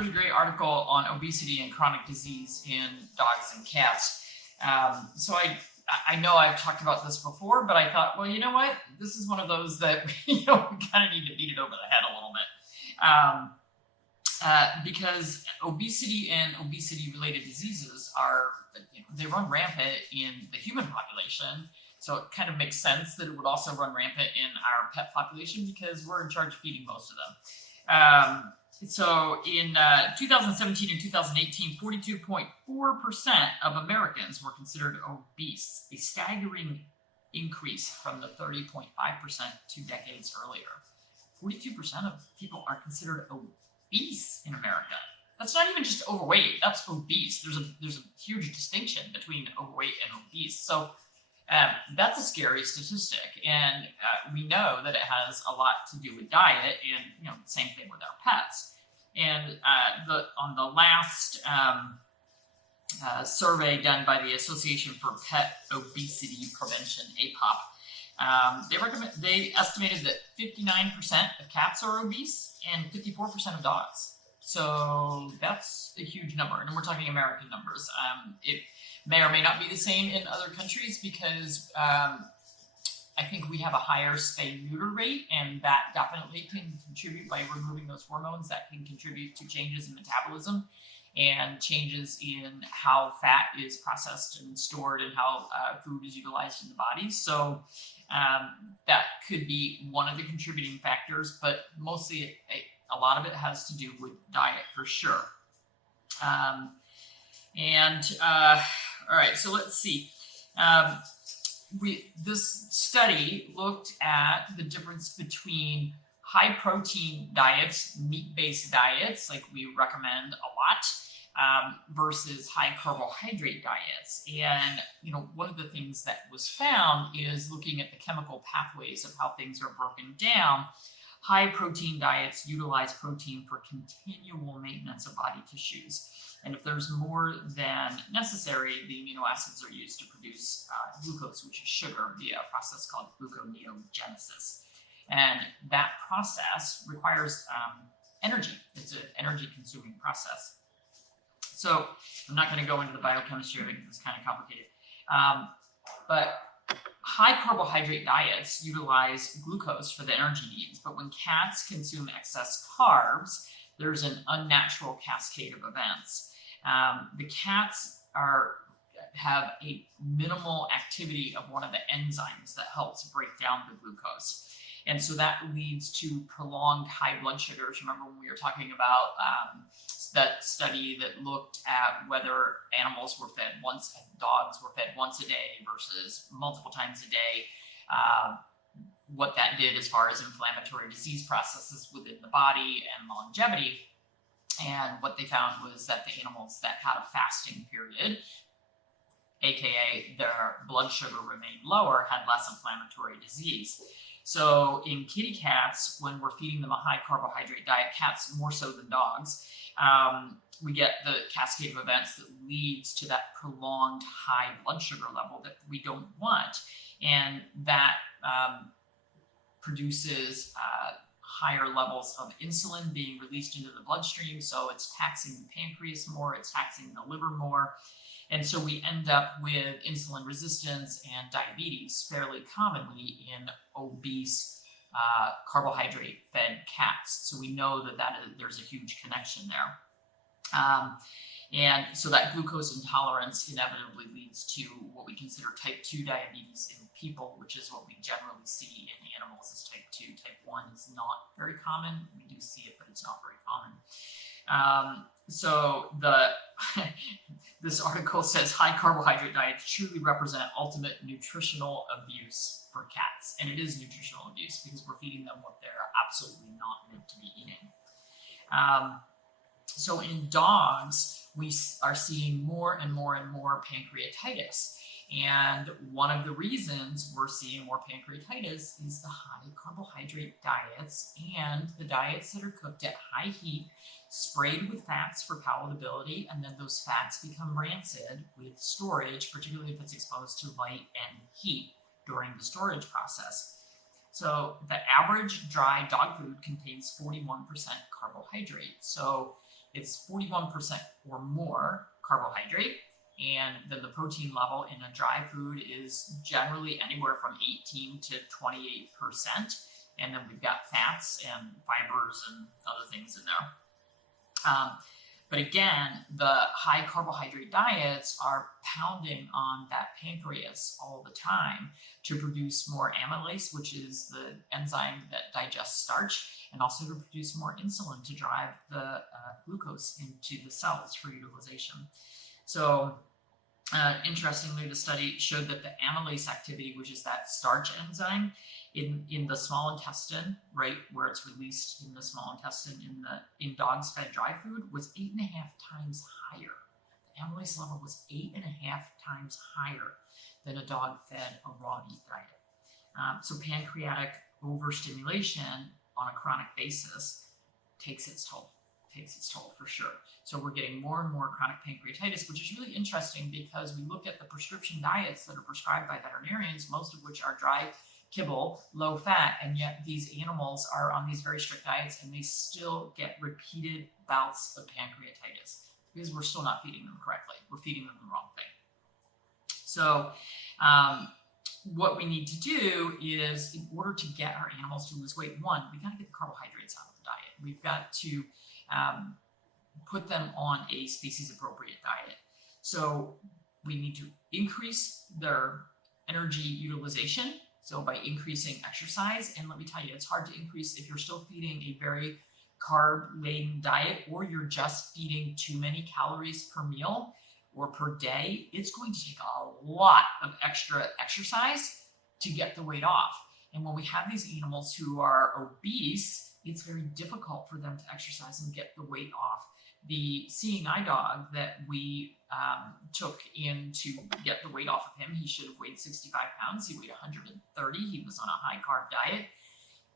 there's a great article on obesity and chronic disease in dogs and cats. So I know I've talked about this before, but I thought, well, you know what? This is one of those that we kind of need to beat it over the head a little bit. Because obesity and obesity-related diseases they run rampant in the human population. So it kind of makes sense that it would also run rampant in our pet population because we're in charge of feeding most of them. So in 2017 and 2018, 42.4% of Americans were considered obese, a staggering increase from the 30.5% 2 decades earlier. 42% of people are considered obese in America. That's not even just overweight, that's obese. There's a huge distinction between overweight and obese. So that's a scary statistic, and we know that it has a lot to do with diet, and same thing with our pets. And on the last survey done by the Association for Pet Obesity Prevention (APOP), they estimated that 59% of cats are obese and 54% of dogs. So that's a huge number, and we're talking American numbers. It may or may not be the same in other countries because I think we have a higher spay-neuter rate, and that definitely can contribute by removing those hormones. That can contribute to changes in metabolism and changes in how fat is processed and stored and how food is utilized in the body. So that could be one of the contributing factors, but mostly a lot of it has to do with diet for sure. All right, so let's see. This study looked at the difference between high protein diets, meat-based diets, like we recommend a lot, versus high carbohydrate diets. And, one of the things that was found is looking at the chemical pathways of how things are broken down. High protein diets utilize protein for continual maintenance of body tissues. And if there's more than necessary, the amino acids are used to produce glucose, which is sugar, via a process called gluconeogenesis. And that process requires energy. It's an energy-consuming process. So I'm not going to go into the biochemistry of it because it's kind of complicated. But high carbohydrate diets utilize glucose for the energy needs. But when cats consume excess carbs, there's an unnatural cascade of events. The cats have a minimal activity of one of the enzymes that helps break down the glucose. And so that leads to prolonged high blood sugars. Remember when we were talking about that study that looked at whether dogs were fed once a day versus multiple times a day, what that did as far as inflammatory disease processes within the body and longevity. And what they found was that the animals that had a fasting period, aka their blood sugar remained lower, had less inflammatory disease. So in kitty cats, when we're feeding them a high carbohydrate diet, cats more so than dogs, we get the cascade of events that leads to that prolonged high blood sugar level that we don't want. And that produces higher levels of insulin being released into the bloodstream. So it's taxing the pancreas more, it's taxing the liver more. And so we end up with insulin resistance and diabetes fairly commonly in obese carbohydrate-fed cats. So we know that there's a huge connection there. And so that glucose intolerance inevitably leads to what we consider type 2 diabetes in people, which is what we generally see in animals as type 2. Type 1 is not very common. We do see it, but it's not very common. So this article says high carbohydrate diets truly represent ultimate nutritional abuse for cats. And it is nutritional abuse because we're feeding them what they're absolutely not meant to be eating. So in dogs, we are seeing more and more and more pancreatitis. And one of the reasons we're seeing more pancreatitis is the high carbohydrate diets and the diets that are cooked at high heat, sprayed with fats for palatability, and then those fats become rancid with storage, particularly if it's exposed to light and heat during the storage process. So the average dry dog food contains 41% carbohydrate. So it's 41% or more carbohydrate. And then the protein level in a dry food is generally anywhere from 18 to 28%. And then we've got fats and fibers and other things in there. But again, the high carbohydrate diets are pounding on that pancreas all the time to produce more amylase, which is the enzyme that digests starch, and also to produce more insulin to drive the glucose into the cells for utilization. So interestingly, the study showed that the amylase activity, which is that starch enzyme in the small intestine, right, where it's released in the small intestine in dogs fed dry food, was 8.5 times higher. The amylase level was 8.5 times higher than a dog fed a raw meat diet. So pancreatic overstimulation on a chronic basis takes its toll for sure. So we're getting more and more chronic pancreatitis, which is really interesting because we look at the prescription diets that are prescribed by veterinarians, most of which are dry kibble, low fat, and yet these animals are on these very strict diets and they still get repeated bouts of pancreatitis because we're still not feeding them correctly. We're feeding them the wrong thing. So what we need to do is, in order to get our animals to lose weight, one, we got to get the carbohydrates out of the diet. We've got to put them on a species appropriate diet. So we need to increase their energy utilization. So by increasing exercise, and let me tell you, it's hard to increase if you're still feeding a very carb-laden diet or you're just feeding too many calories per meal or per day. It's going to take a lot of extra exercise to get the weight off. And when we have these animals who are obese, it's very difficult for them to exercise and get the weight off. The seeing eye dog that we took in to get the weight off of him, he should have weighed 65 pounds. He weighed 130. He was on a high carb diet.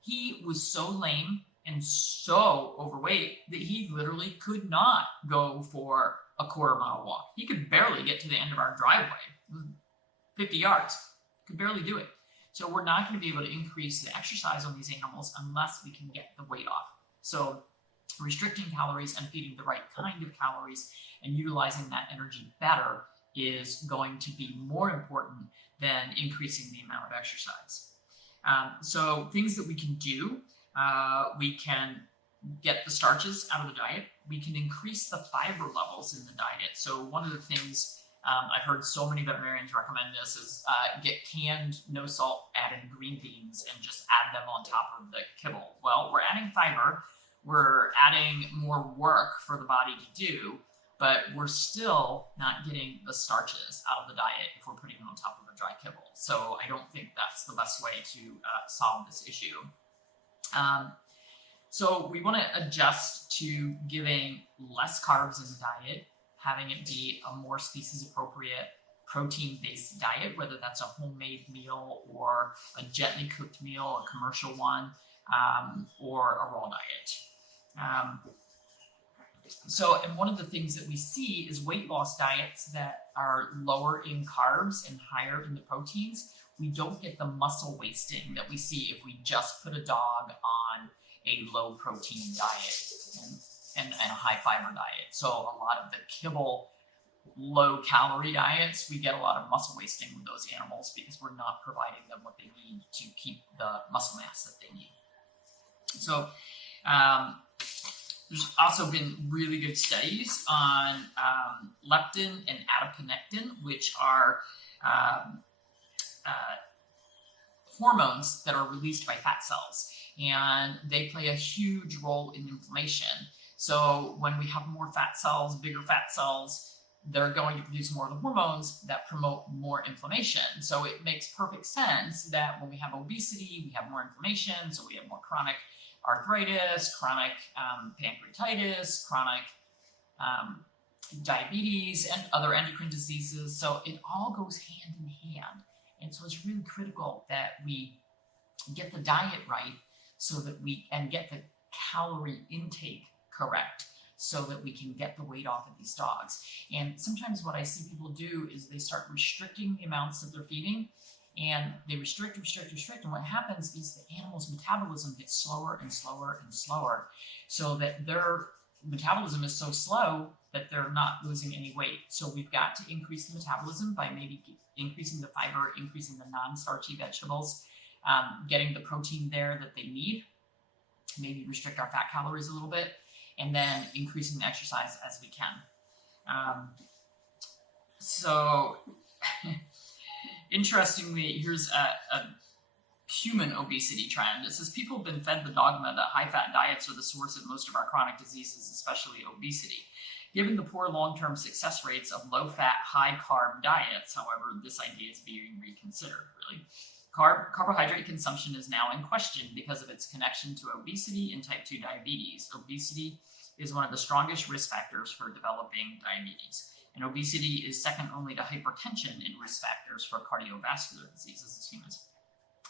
He was so lame and so overweight that he literally could not go for a quarter-mile walk. He could barely get to the end of our driveway, 50 yards, could barely do it. So we're not going to be able to increase the exercise on these animals unless we can get the weight off. So restricting calories and feeding the right kind of calories and utilizing that energy better is going to be more important than increasing the amount of exercise. So things that we can do, we can get the starches out of the diet. We can increase the fiber levels in the diet. So one of the things I've heard so many veterinarians recommend this is get canned, no salt added green beans and just add them on top of the kibble. Well, we're adding fiber. We're adding more work for the body to do, but we're still not getting the starches out of the diet if we're putting them on top of a dry kibble. So I don't think that's the best way to solve this issue. So we want to adjust to giving less carbs in the diet, having it be a more species appropriate protein-based diet, whether that's a homemade meal or a gently cooked meal, a commercial one, or a raw diet. And one of the things that we see is weight loss diets that are lower in carbs and higher in the proteins. We don't get the muscle wasting that we see if we just put a dog on a low protein diet and a high fiber diet. So a lot of the kibble, low calorie diets, we get a lot of muscle wasting with those animals because we're not providing them what they need to keep the muscle mass that they need. So there's also been really good studies on leptin and adiponectin, which are hormones that are released by fat cells, and they play a huge role in inflammation. So when we have more fat cells, bigger fat cells, they're going to produce more of the hormones that promote more inflammation. So it makes perfect sense that when we have obesity, we have more inflammation, so we have more chronic arthritis, chronic pancreatitis, chronic diabetes, and other endocrine diseases. So it all goes hand in hand. And so it's really critical that we get the diet right so that we and get the calorie intake correct so that we can get the weight off of these dogs. And sometimes what I see people do is they start restricting the amounts that they're feeding, and they restrict. And what happens is the animal's metabolism gets slower and slower and slower, so that they're metabolism is so slow that they're not losing any weight. So we've got to increase the metabolism by maybe increasing the fiber, increasing the non-starchy vegetables, getting the protein there that they need, maybe restrict our fat calories a little bit, and then increasing the exercise as we can. So interestingly, here's a human obesity trend. It says people have been fed the dogma that high-fat diets are the source of most of our chronic diseases, especially obesity. Given the poor long-term success rates of low-fat, high-carb diets, however, this idea is being reconsidered, really. Carbohydrate consumption is now in question because of its connection to obesity and type 2 diabetes. Obesity is one of the strongest risk factors for developing diabetes. And obesity is second only to hypertension in risk factors for cardiovascular diseases in humans.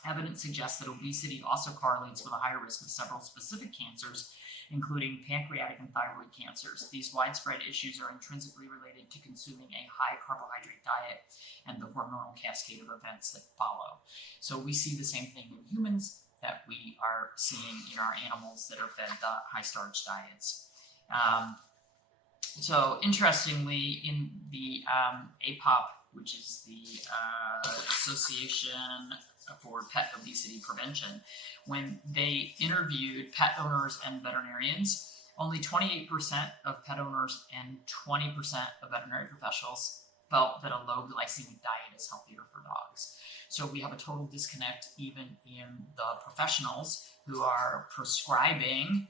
Evidence suggests that obesity also correlates with a higher risk of several specific cancers, including pancreatic and thyroid cancers. These widespread issues are intrinsically related to consuming a high carbohydrate diet and the hormonal cascade of events that follow. So we see the same thing in humans that we are seeing in our animals that are fed the high starch diets. So interestingly, in the APOP, which is the Association for Pet Obesity Prevention, when they interviewed pet owners and veterinarians, only 28% of pet owners and 20% of veterinary professionals felt that a low glycemic diet is healthier for dogs. So we have a total disconnect even in the professionals who are prescribing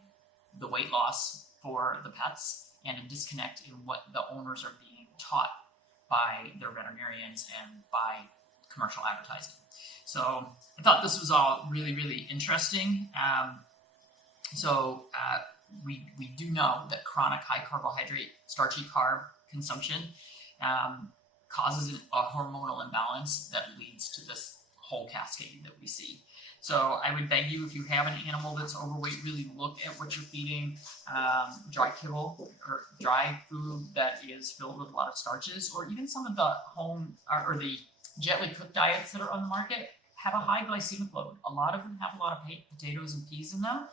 the weight loss for the pets, and a disconnect in what the owners are being taught by their veterinarians and by commercial advertising. So I thought this was all really, really interesting. We do know that chronic high carbohydrate, starchy carb consumption causes a hormonal imbalance that leads to this whole cascade that we see. So I would beg you, if you have an animal that's overweight, really look at what you're feeding. Dry kibble or dry food that is filled with a lot of starches, or even some of the home or the gently cooked diets that are on the market have a high glycemic load. A lot of them have a lot of potatoes and peas in them.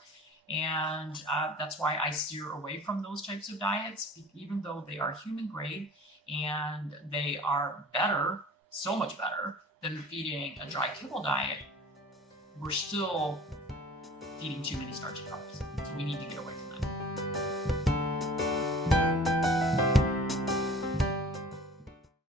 And that's why I steer away from those types of diets, even though they are human grade and they are better, so much better than feeding a dry kibble diet. We're still feeding too many starchy carbs. So we need to get away from that.